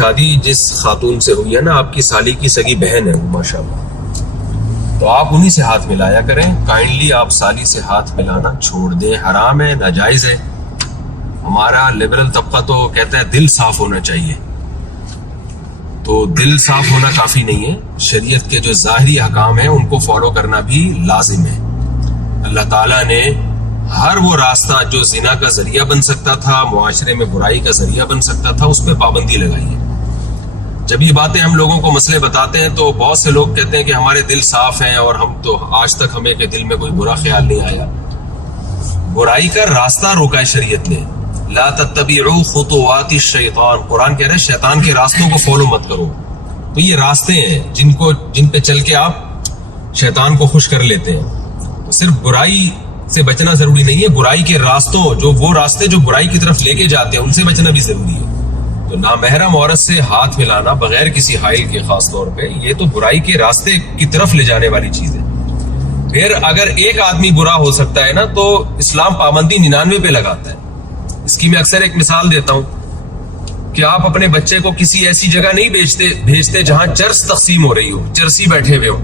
شادی جس خاتون سے ہوئی ہے نا، آپ کی سالی کی سگی بہن ہے وہ ماشاءاللہ، تو آپ انہی سے ہاتھ ملایا کریں. کائنڈلی آپ سالی سے ہاتھ ملانا چھوڑ دیں، حرام ہے، ناجائز ہے. ہمارا لبرل طبقہ تو کہتا ہے دل صاف ہونا چاہیے، تو دل صاف ہونا کافی نہیں ہے. شریعت کے جو ظاہری احکام ہیں ان کو فالو کرنا بھی لازم ہے. اللہ تعالیٰ نے ہر وہ راستہ جو زنا کا ذریعہ بن سکتا تھا، معاشرے میں برائی کا ذریعہ بن سکتا تھا، اس پہ پابندی لگائی ہے. جب یہ باتیں ہم لوگوں کو مسئلے بتاتے ہیں تو بہت سے لوگ کہتے ہیں کہ ہمارے دل صاف ہیں اور ہم تو آج تک ہمیں کہ دل میں کوئی برا خیال نہیں آیا. برائی کا راستہ روکا ہے شریعت نے. لا تتبعوا خطوات الشیطان، قرآن کہہ رہے ہیں شیطان کے راستوں کو فالو مت کرو. تو یہ راستے ہیں جن پہ چل کے آپ شیطان کو خوش کر لیتے ہیں. تو صرف برائی سے بچنا ضروری نہیں ہے، برائی کے راستوں، جو وہ راستے جو برائی کی طرف لے کے جاتے ہیں، ان سے بچنا بھی ضروری ہے. تو نامحرم عورت سے ہاتھ ملانا بغیر کسی حائل کے، خاص طور پہ یہ تو برائی کے راستے کی طرف لے جانے والی چیز ہے. پھر اگر ایک آدمی برا ہو سکتا ہے نا، تو اسلام پابندی 99 پہ لگاتا ہے. اس کی میں اکثر ایک مثال دیتا ہوں کہ آپ اپنے بچے کو کسی ایسی جگہ نہیں بھیجتے جہاں چرس تقسیم ہو رہی ہو، چرسی بیٹھے ہوئے ہو.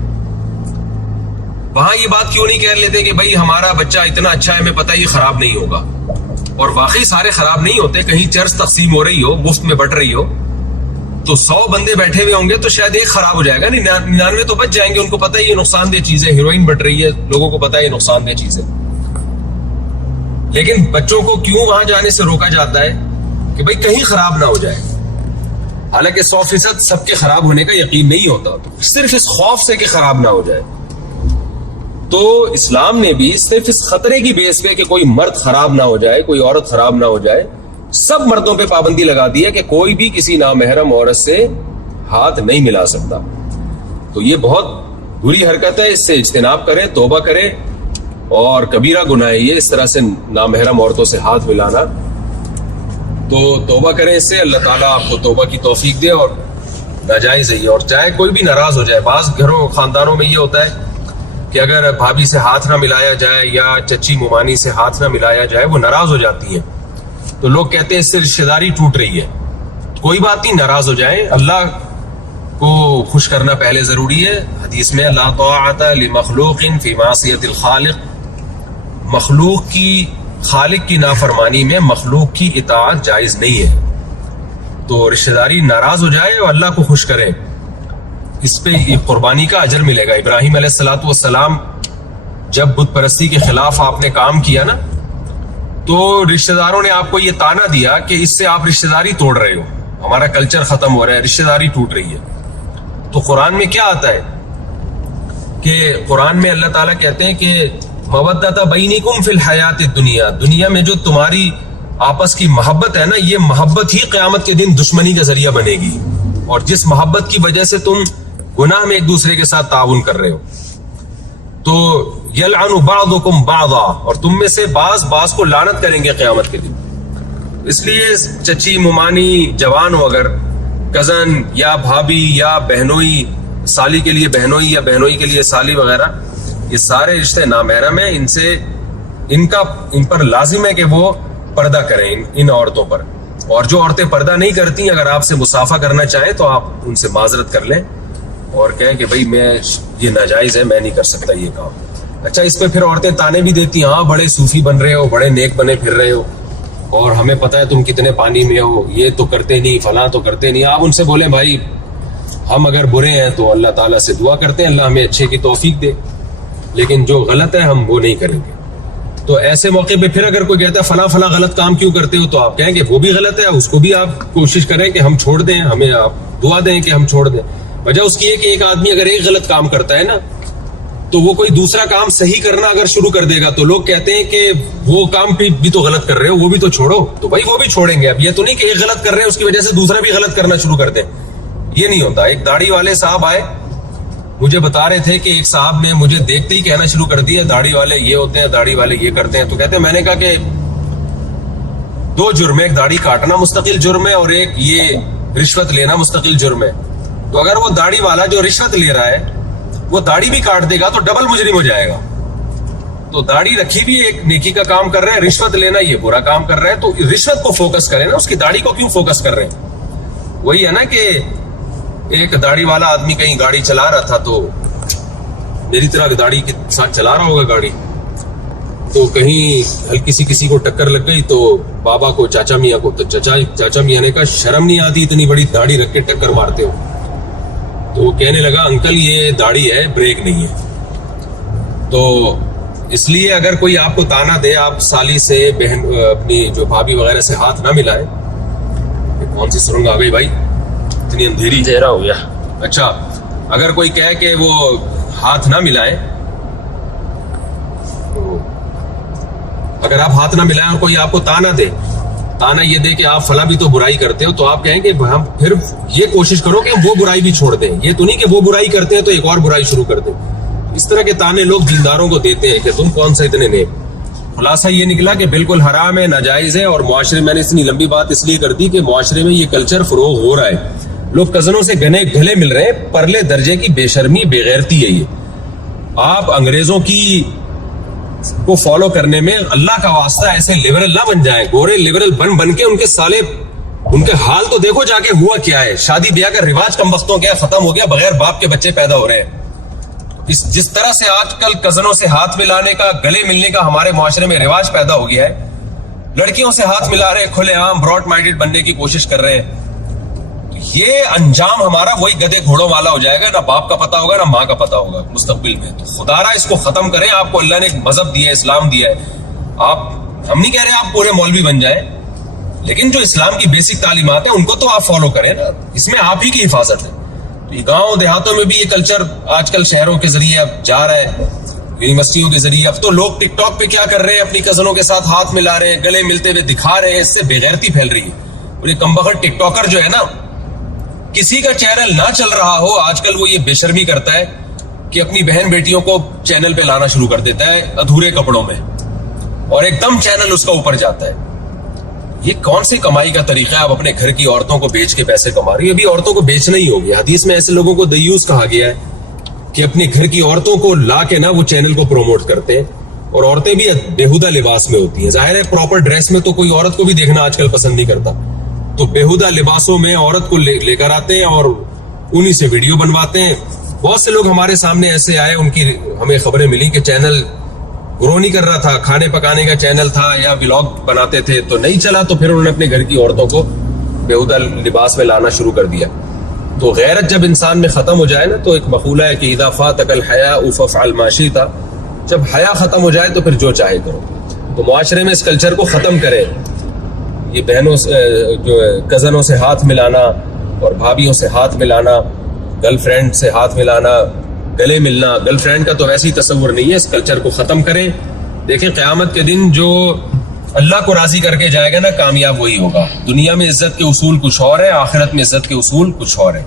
وہاں یہ بات کیوں نہیں کہہ لیتے کہ بھائی ہمارا بچہ اتنا اچھا ہے، ہمیں پتہ ہے یہ خراب نہیں ہوگا، اور واقعی سارے خراب نہیں ہوتے. کہیں چرس تقسیم ہو رہی ہو، مفت میں بٹ رہی ہو، تو 100 بندے بیٹھے ہوئے ہوں گے تو شاید ایک خراب ہو جائے گا، 99 تو بچ جائیں گے. ان کو پتہ ہے یہ نقصان دہ چیز ہے، ہیروئن بٹ رہی ہے، لوگوں کو پتہ ہے یہ نقصان دہ چیز ہے. لیکن بچوں کو کیوں وہاں جانے سے روکا جاتا ہے کہ بھائی کہیں خراب نہ ہو جائے. حالانکہ 100% سب کے خراب ہونے کا یقین نہیں ہوتا، صرف اس خوف سے کہ خراب نہ ہو جائے. تو اسلام نے بھی صرف اس خطرے کی بیس پہ کہ کوئی مرد خراب نہ ہو جائے، کوئی عورت خراب نہ ہو جائے، سب مردوں پہ پابندی لگا دی ہے کہ کوئی بھی کسی نامحرم عورت سے ہاتھ نہیں ملا سکتا. تو یہ بہت بری حرکت ہے، اس سے اجتناب کریں، توبہ کریں، اور کبیرہ گناہ ہے یہ اس طرح سے نامحرم عورتوں سے ہاتھ ملانا. تو توبہ کریں اس سے، اللہ تعالیٰ آپ کو توبہ کی توفیق دے. اور ناجائز ہے یہ، اور چاہے کوئی بھی ناراض ہو جائے. بعض گھروں خاندانوں میں یہ ہوتا ہے کہ اگر بھابھی سے ہاتھ نہ ملایا جائے یا چچی ممانی سے ہاتھ نہ ملایا جائے، وہ ناراض ہو جاتی ہیں. تو لوگ کہتے ہیں اس سے رشتہ داری ٹوٹ رہی ہے. کوئی بات نہیں، ناراض ہو جائیں، اللہ کو خوش کرنا پہلے ضروری ہے. حدیث میں لا طاعت لمخلوق فی معصیۃ الخالق، مخلوق کی، خالق کی نافرمانی میں مخلوق کی اطاعت جائز نہیں ہے. تو رشتہ داری ناراض ہو جائے اور اللہ کو خوش کریں، اس پہ یہ قربانی کا اجر ملے گا. ابراہیم علیہ السلام جب بت پرستی کے خلاف آپ نے کام کیا نا، تو رشتہ داروں نے آپ کو یہ تانا دیا کہ اس سے آپ رشتہ داری توڑ رہے ہو، ہمارا کلچر ختم ہو رہا ہے، رشتہ داری ٹوٹ رہی ہے. تو قرآن میں کیا آتا ہے کہ قرآن میں اللہ تعالیٰ کہتے ہیں کہ مودۃ بینکم فی الحیات الدنیا، دنیا میں جو تمہاری آپس کی محبت ہے نا، یہ محبت ہی قیامت کے دن دشمنی کا ذریعہ بنے گی. اور جس محبت کی وجہ سے تم گناہ میں ایک دوسرے کے ساتھ تعاون کر رہے ہو، تو یلعن بعضکم بعضا، اور تم میں سے بعض کو لعنت کریں گے قیامت کے دن. اس لیے چچی ممانی جوان ہو، اگر کزن یا بھابھی یا بہنوئی، سالی کے لیے بہنوئی یا بہنوئی کے لیے سالی وغیرہ، یہ سارے رشتے نامحرم ہیں. ان پر لازم ہے کہ وہ پردہ کریں ان عورتوں پر. اور جو عورتیں پردہ نہیں کرتی، اگر آپ سے مصافحہ کرنا چاہیں تو آپ ان سے معذرت کر لیں اور کہیں کہ بھائی یہ ناجائز ہے، میں نہیں کر سکتا یہ کام. اچھا، اس پہ پھر عورتیں تانے بھی دیتی ہیں، ہاں بڑے صوفی بن رہے ہو، بڑے نیک بنے پھر رہے ہو، اور ہمیں پتہ ہے تم کتنے پانی میں ہو، یہ تو کرتے نہیں، فلاں تو کرتے نہیں. آپ ان سے بولیں بھائی ہم اگر برے ہیں تو اللہ تعالیٰ سے دعا کرتے ہیں اللہ ہمیں اچھے کی توفیق دے، لیکن جو غلط ہے ہم وہ نہیں کریں گے. تو ایسے موقع پہ پھر اگر کوئی کہتا ہے فلاں غلط کام کیوں کرتے ہو، تو آپ کہیں کہ وہ بھی غلط ہے، اس کو بھی آپ کوشش کریں کہ ہم چھوڑ دیں، ہمیں آپ دعا دیں کہ ہم چھوڑ دیں. وجہ اس کی ہے کہ ایک آدمی اگر ایک غلط کام کرتا ہے نا، تو وہ کوئی دوسرا کام صحیح کرنا اگر شروع کر دے گا تو لوگ کہتے ہیں کہ وہ کام بھی تو غلط کر رہے ہو، وہ بھی تو چھوڑو. تو بھائی وہ بھی چھوڑیں گے. اب یہ تو نہیں کہ ایک غلط کر رہے ہیں اس کی وجہ سے دوسرا بھی غلط کرنا شروع کر دیں، یہ نہیں ہوتا. ایک داڑھی والے صاحب آئے، مجھے بتا رہے تھے کہ ایک صاحب نے مجھے دیکھتے ہی کہنا شروع کر دیا داڑھی والے یہ ہوتے ہیں، داڑھی والے یہ کرتے ہیں. تو کہتے ہیں، میں نے کہا کہ 2 جرم ہے، ایک داڑھی کاٹنا مستقل جرم ہے اور ایک یہ رشوت لینا مستقل جرم ہے. تو اگر وہ داڑھی والا جو رشوت لے رہا ہے وہ داڑھی بھی کاٹ دے گا تو ڈبل مجرم ہو جائے گا. تو داڑھی رکھی بھی ایک نیکی کا کام کر رہے ہیں، رشوت لینا یہ برا کام کر رہے ہیں. تو رشوت کو فوکس کریں نا، اس کی داڑھی کو کیوں فوکس کر رہے ہیں؟ وہی ہے نا کہ ایک داڑھی والا آدمی کہیں گاڑی چلا رہا تھا، تو میری طرح داڑھی کے ساتھ چلا رہا ہوگا گاڑی، تو کہیں ہلکی سی کسی کو ٹکر لگ گئی تو بابا کو، چاچا میاں کو، تو چاچا میاں نے کہا شرم نہیں آتی اتنی بڑی داڑھی رکھ کے ٹکر مارتے ہو؟ تو وہ کہنے لگا انکل یہ داڑھی ہے، بریک نہیں ہے۔ تو اس لیے اگر کوئی آپ کو تانا دے، آپ سالی سے، بہن، اپنی جو بھابھی وغیرہ سے ہاتھ نہ ملائیں۔ کون سی سرنگ آ گئی بھائی، اتنی اندھیرا ہو گیا۔ اچھا، اگر کوئی کہے کہ وہ ہاتھ نہ ملائیں، اگر آپ ہاتھ نہ ملائیں اور کوئی آپ کو تانا دے، تانا یہ دے کہ آپ فلاں بھی تو برائی کرتے ہو، تو آپ کہیں کہ ہم پھر یہ کوشش کرو کہ وہ برائی بھی چھوڑ دیں، یہ تو نہیں کہ وہ برائی کرتے ہیں تو ایک اور برائی شروع کر دیں۔ اس طرح کے تانے لوگ دینداروں کو دیتے ہیں کہ تم کون سے اتنے نیک۔ خلاصہ یہ نکلا کہ بالکل حرام ہے، ناجائز ہے، اور معاشرے میں نے اتنی لمبی بات اس لیے کر دی کہ معاشرے میں یہ کلچر فروغ ہو رہا ہے، لوگ کزنوں سے گلے مل رہے ہیں، پرلے درجے کی بے شرمی، بے غیرتی ہے یہ۔ آپ انگریزوں کی کو فالو کرنے میں اللہ کا واسطہ ایسے لیبرل نہ بن جائیں، گورے لیبرل بن کے ان کے سالے، ان کے حال تو دیکھو جا کے ہوا کیا ہے۔ شادی بیاہ کا رواج کم وقتوں گیا، ختم ہو گیا، بغیر باپ کے بچے پیدا ہو رہے ہیں۔ جس طرح سے آج کل کزنوں سے ہاتھ ملانے کا، گلے ملنے کا ہمارے معاشرے میں رواج پیدا ہو گیا ہے، لڑکیوں سے ہاتھ ملا رہے ہیں، کھلے عام براڈ مائنڈڈ بننے کی کوشش کر رہے ہیں، یہ انجام ہمارا وہی گدے گھوڑوں والا ہو جائے گا، نہ باپ کا پتہ ہوگا نہ ماں کا پتہ ہوگا مستقبل میں۔ تو خدا را اس کو ختم کریں۔ آپ کو اللہ نے ایک مذہب دیا ہے، اسلام دیا ہے، ہم نہیں کہہ رہے آپ پورے مولوی بن جائیں، لیکن جو اسلام کی بیسک تعلیمات ہیں ان کو تو آپ فالو کریں نا، اس میں آپ ہی کی حفاظت ہے۔ گاؤں دیہاتوں میں بھی یہ کلچر آج کل شہروں کے ذریعے اب جا رہا ہے، یونیورسٹیوں کے ذریعے۔ اب تو لوگ ٹک ٹاک پہ کیا کر رہے ہیں، اپنی کزنوں کے ساتھ ہاتھ ملا رہے ہیں، گلے ملتے ہوئے دکھا رہے ہیں، اس سے بے غیرتی پھیل رہی ہے۔ اور یہ کمبخت ٹک ٹاکر جو ہے نا، کسی کا چینل نہ چل رہا ہو، آج کل وہ یہ بے شرمی کرتا ہے کہ اپنی بہن بیٹیوں کو چینل پہ لانا شروع کر دیتا ہے ادھورے کپڑوں میں، اور ایک دم چینل اس کا اوپر جاتا ہے۔ یہ کون سی کمائی کا طریقہ ہے؟ آپ اپنے گھر کی عورتوں کو بیچ کے پیسے کما رہی ہے۔ ابھی عورتوں کو بیچنا ہی ہوگی، حدیث میں ایسے لوگوں کو دیوس کہا گیا ہے کہ اپنے گھر کی عورتوں کو لا کے نا وہ چینل کو پروموٹ کرتے ہیں، اور عورتیں بھی بےہودہ لباس میں ہوتی ہیں۔ ظاہر ہے پراپر ڈریس میں تو کوئی عورت کو بھی دیکھنا آج کل پسند نہیں کرتا، تو بےہودہ لباسوں میں عورت کو لے کر آتے ہیں اور انہی سے ویڈیو بنواتے ہیں۔ بہت سے لوگ ہمارے سامنے ایسے آئے، ان کی ہمیں خبریں ملی کہ چینل گرو نہیں کر رہا تھا، کھانے پکانے کا چینل تھا یا ولاگ بناتے تھے، تو نہیں چلا، تو پھر انہوں نے اپنے گھر کی عورتوں کو بےہودہ لباس میں لانا شروع کر دیا۔ تو غیرت جب انسان میں ختم ہو جائے نا، تو ایک مقولہ ہے کہ اذا فاتک الحیاء فافعل ما شئت، جب حیا ختم ہو جائے تو پھر جو چاہے کرو۔ تو معاشرے میں اس کلچر کو ختم کرے، یہ بہنوں سے، جو کزنوں سے ہاتھ ملانا اور بھابھیوں سے ہاتھ ملانا، گرل فرینڈ سے ہاتھ ملانا، گلے ملنا، گرل فرینڈ کا تو ویسے ہی تصور نہیں ہے، اس کلچر کو ختم کریں۔ دیکھیں قیامت کے دن جو اللہ کو راضی کر کے جائے گا نا، کامیاب وہی ہوگا۔ دنیا میں عزت کے اصول کچھ اور ہیں، آخرت میں عزت کے اصول کچھ اور ہیں۔